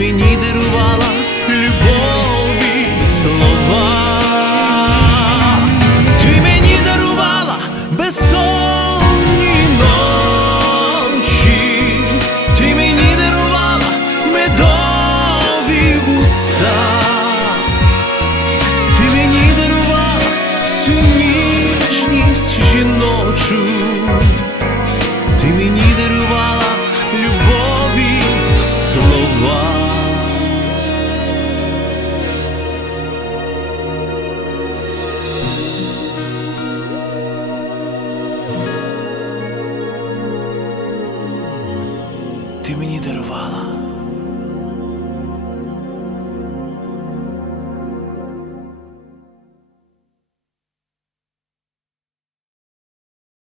мені дарувала любові слова, ти мені дарувала безсонні ночі, ти мені дарувала медові вуста, ти мені дарувала всю нічність жіночу. ти мені дарувала.